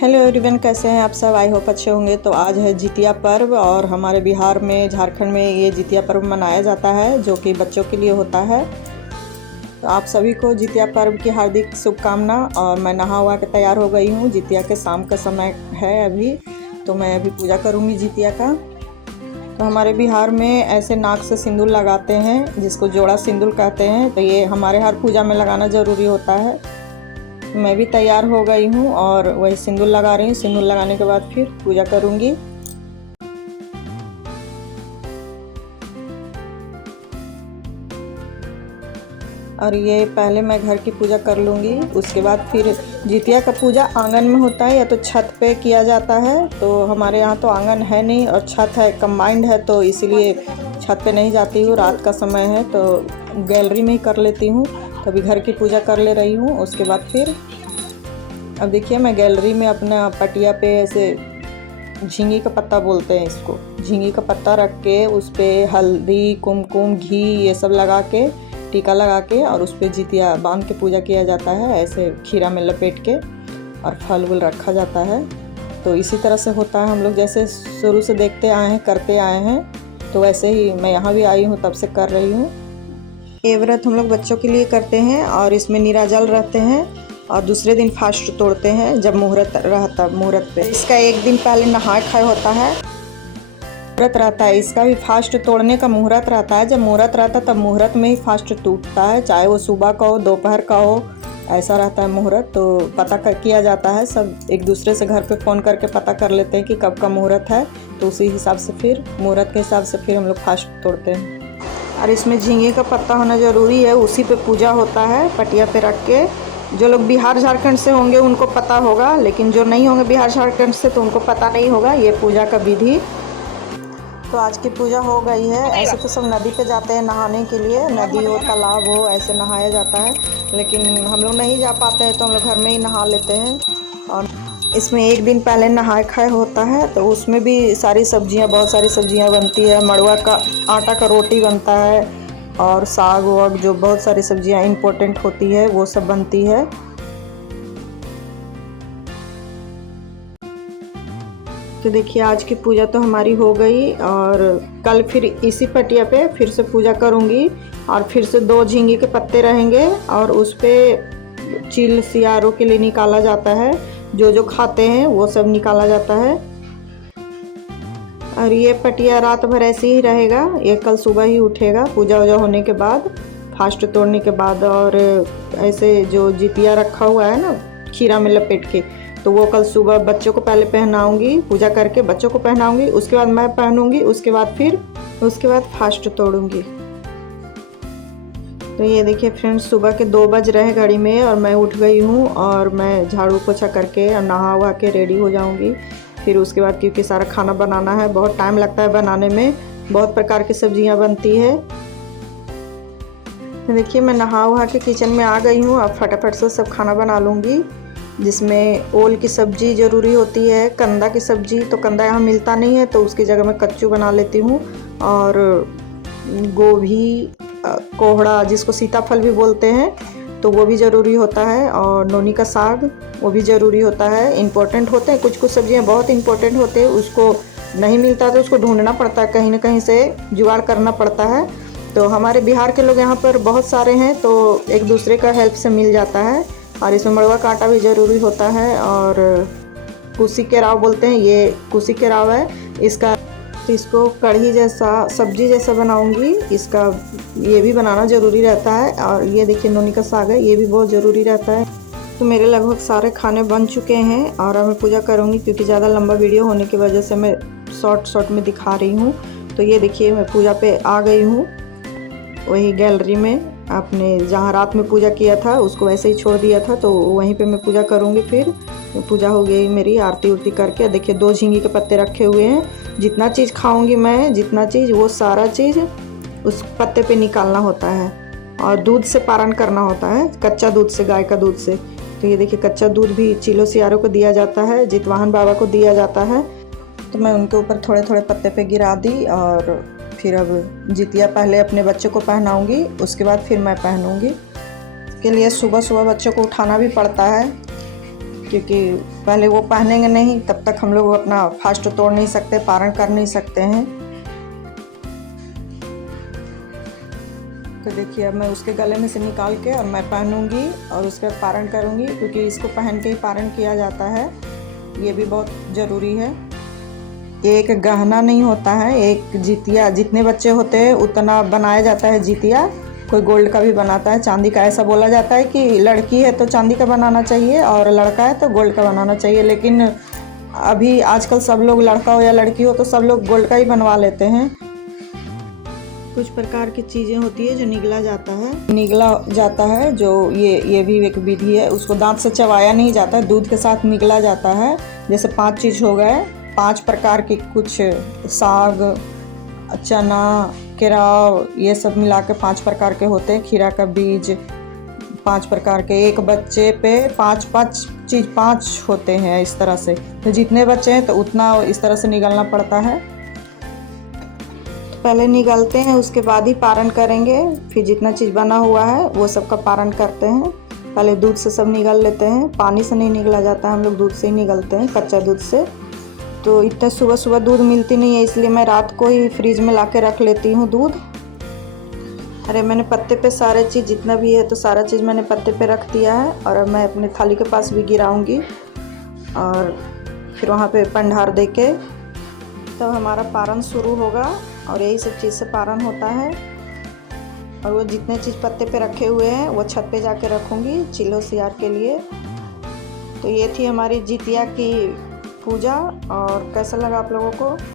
Hello everyone, कैसे हैं आप सब। आई होप अच्छे होंगे। तो आज है जितिया पर्व और हमारे बिहार में, झारखंड में ये जितिया पर्व मनाया जाता है जो कि बच्चों के लिए होता है। तो आप सभी को जितिया पर्व की हार्दिक शुभकामना। और मैं नहा हुआ के तैयार हो गई हूँ। जितिया के शाम का समय है अभी, तो मैं अभी पूजा करूँगी जितिया का। तो हमारे बिहार में ऐसे नाक से सिंदूर लगाते हैं जिसको जोड़ा सिंदूर कहते हैं। तो ये हमारे हर पूजा में लगाना ज़रूरी होता है। मैं भी तैयार हो गई हूँ और वही सिंदूर लगा रही हूँ। सिंदूर लगाने के बाद फिर पूजा करूँगी। और ये पहले मैं घर की पूजा कर लूँगी, उसके बाद फिर जितिया का पूजा आंगन में होता है या तो छत पे किया जाता है। तो हमारे यहाँ तो आंगन है नहीं और छत है, कंबाइंड है, तो इसीलिए छत पे नहीं जाती हूँ। रात का समय है तो गैलरी में ही कर लेती हूँ। तो अभी घर की पूजा कर ले रही हूँ। उसके बाद फिर अब देखिए, मैं गैलरी में अपना पटिया पे ऐसे झींगी का पत्ता बोलते हैं इसको, झींगी का पत्ता रख के उस पर हल्दी, कुमकुम, घी ये सब लगा के, टीका लगा के और उस पर जितिया बांध के पूजा किया जाता है। ऐसे खीरा में लपेट के और फल वल रखा जाता है। तो इसी तरह से होता है, हम लोग जैसे शुरू से देखते आए हैं, करते आए हैं, तो वैसे ही मैं यहाँ भी आई हूँ, तब से कर रही हूँ। ये व्रत हम लोग बच्चों के लिए करते हैं और इसमें नीराजल रहते हैं और दूसरे दिन फास्ट तोड़ते हैं जब मुहूर्त रहता। मुहूर्त पे इसका एक दिन पहले नहाए खाए होता है, मुहूर्त रहता है। इसका भी फास्ट तोड़ने का मुहूर्त रहता है। जब मुहूर्त रहता है तब मुहूर्त में ही फास्ट टूटता है, चाहे वो सुबह का हो, दोपहर का हो, ऐसा रहता है मुहूर्त। तो पता किया जाता है, सब एक दूसरे से घर पे फ़ोन करके पता कर लेते हैं कि कब का मुहूर्त है। तो उसी हिसाब से फिर मुहूर्त के हिसाब से फिर हम लोग फास्ट तोड़ते हैं। और इसमें झींगे का पत्ता होना ज़रूरी है, उसी पे पूजा होता है पटिया पे रख के। जो लोग बिहार झारखंड से होंगे उनको पता होगा, लेकिन जो नहीं होंगे बिहार झारखंड से तो उनको पता नहीं होगा ये पूजा का विधि। तो आज की पूजा हो गई है। ऐसे तो सब नदी पे जाते हैं नहाने के लिए, नदी हो, तालाब हो, ऐसे नहाया जाता है। लेकिन हम लोग नहीं जा पाते हैं तो हम लोग घर में ही नहा लेते हैं। और इसमें एक दिन पहले नहाए खाए होता है, तो उसमें भी सारी सब्जियां, बहुत सारी सब्जियां बनती है। मड़ुआ का आटा का रोटी बनता है और साग वाग, जो बहुत सारी सब्जियां इम्पोर्टेंट होती है वो सब बनती है। तो देखिए, आज की पूजा तो हमारी हो गई और कल फिर इसी पटिया पे फिर से पूजा करूँगी। और फिर से 2 झींगे के पत्ते रहेंगे और उस पर चील सियारों के लिए निकाला जाता है। जो जो खाते हैं वो सब निकाला जाता है। और ये पटिया रात भर ऐसे ही रहेगा। ये कल सुबह ही उठेगा पूजा वूजा होने के बाद, फास्ट तोड़ने के बाद। और ऐसे जो जितिया रखा हुआ है ना खीरा में लपेट के, तो वो कल सुबह बच्चों को पहले पहनाऊंगी, पूजा करके बच्चों को पहनाऊंगी, उसके बाद मैं पहनूंगी, उसके बाद फास्ट तोड़ूंगी। तो ये देखिए फ्रेंड्स, सुबह के 2 बज रहे घड़ी में और मैं उठ गई हूँ और मैं झाड़ू पोछा करके और नहा वहा के रेडी हो जाऊँगी। फिर उसके बाद, क्योंकि सारा खाना बनाना है, बहुत टाइम लगता है बनाने में, बहुत प्रकार की सब्जियाँ बनती है। तो देखिए, मैं नहा वहा के किचन में आ गई हूँ। अब फटाफट से सब खाना बना लूँगी, जिसमें ओल की सब्ज़ी ज़रूरी होती है, कंदा की सब्ज़ी। तो कंदा यहाँ मिलता नहीं है तो उसकी जगह मैं कच्चू बना लेती हूँ। और गोभी, कोहड़ा जिसको सीताफल भी बोलते हैं, तो वो भी ज़रूरी होता है। और नोनी का साग, वो भी ज़रूरी होता है। इम्पोर्टेंट होते हैं, कुछ कुछ सब्ज़ियाँ बहुत इम्पोर्टेंट होते हैं, उसको नहीं मिलता तो उसको ढूंढना पड़ता है, कहीं ना कहीं से जुगाड़ करना पड़ता है। तो हमारे बिहार के लोग यहाँ पर बहुत सारे हैं, तो एक दूसरे का हेल्प से मिल जाता है। और इसमें मड़ुआ का आटा भी ज़रूरी होता है। और कुसी के राव बोलते हैं, ये कुसी के राव है इसका। इसको कढ़ी जैसा, सब्जी जैसा बनाऊंगी। इसका ये भी बनाना ज़रूरी रहता है। और ये देखिए नोनी का साग है, ये भी बहुत ज़रूरी रहता है। तो मेरे लगभग सारे खाने बन चुके हैं और अब मैं पूजा करूंगी, क्योंकि ज़्यादा लंबा वीडियो होने की वजह से मैं शॉर्ट में दिखा रही हूँ। तो ये देखिए, मैं पूजा पे आ गई हूँ, वही गैलरी में। आपने जहाँ रात में पूजा किया था उसको वैसे ही छोड़ दिया था, तो वहीं पे मैं पूजा करूँगी। फिर पूजा हो गई मेरी, आरती उरती करके। देखिए 2 झींगे के पत्ते रखे हुए हैं। जितना चीज़ खाऊंगी मैं, जितना चीज़, वो सारा चीज़ उस पत्ते पे निकालना होता है। और दूध से पारण करना होता है, कच्चा दूध से, गाय का दूध से। तो ये देखिए, कच्चा दूध भी चीलो सियारों को दिया जाता है, जितवाहन बाबा को दिया जाता है। तो मैं उनके ऊपर थोड़े थोड़े पत्ते पे गिरा दी। और फिर अब जितिया पहले अपने बच्चों को पहनाऊंगी, उसके बाद फिर मैं पहनूंगी। के लिए सुबह सुबह बच्चों को उठाना भी पड़ता है। क्योंकि पहले वो पहनेंगे नहीं तब तक हम लोग अपना फास्ट तोड़ नहीं सकते, पारण कर नहीं सकते हैं। तो देखिए अब मैं उसके गले में से निकाल के और मैं पहनूंगी और उसके बाद पारण करूंगी, क्योंकि इसको पहन के ही पारण किया जाता है। ये भी बहुत ज़रूरी है। ये एक गहना नहीं होता है, एक जितिया, जितने बच्चे होते हैं उतना बनाया जाता है जितिया। कोई गोल्ड का भी बनाता है, चांदी का। ऐसा बोला जाता है कि लड़की है तो चांदी का बनाना चाहिए और लड़का है तो गोल्ड का बनाना चाहिए, लेकिन अभी आजकल सब लोग, लड़का हो या लड़की हो, तो सब लोग गोल्ड का ही बनवा लेते हैं। कुछ प्रकार की चीज़ें होती है जो निगला जाता है, जो ये भी एक विधि है। उसको दांत से चबाया नहीं जाता है, दूध के साथ निगला जाता है। जैसे 5 चीज़ हो गए, 5 प्रकार की, कुछ साग, चना, केराव, ये सब मिला के 5 प्रकार के होते हैं। खीरा का बीज 5 प्रकार के, एक बच्चे पे 5 होते हैं इस तरह से। तो जितने बच्चे हैं तो उतना इस तरह से निगलना पड़ता है। पहले निगलते हैं, उसके बाद ही पारण करेंगे। फिर जितना चीज़ बना हुआ है वो सब का पारण करते हैं। पहले दूध से सब निगल लेते हैं, पानी से नहीं निगला जाता है, हम लोग दूध से ही निगलते हैं, कच्चा दूध से। तो इतने सुबह सुबह दूध मिलती नहीं है, इसलिए मैं रात को ही फ्रिज में ला के रख लेती हूँ दूध। अरे मैंने पत्ते पे सारे चीज़ जितना भी है तो सारा चीज़ मैंने पत्ते पे रख दिया है, और अब मैं अपने थाली के पास भी गिराऊंगी और फिर वहाँ पे पंडार दे के तब हमारा पारण शुरू होगा। और यही सब चीज़ से पारण होता है। और वो जितने चीज़ पत्ते पे रखे हुए हैं वो छत पे जाके रखूँगी चिलो सियार के लिए। तो ये थी हमारी जितिया की पूजा। और कैसा लगा आप लोगों को?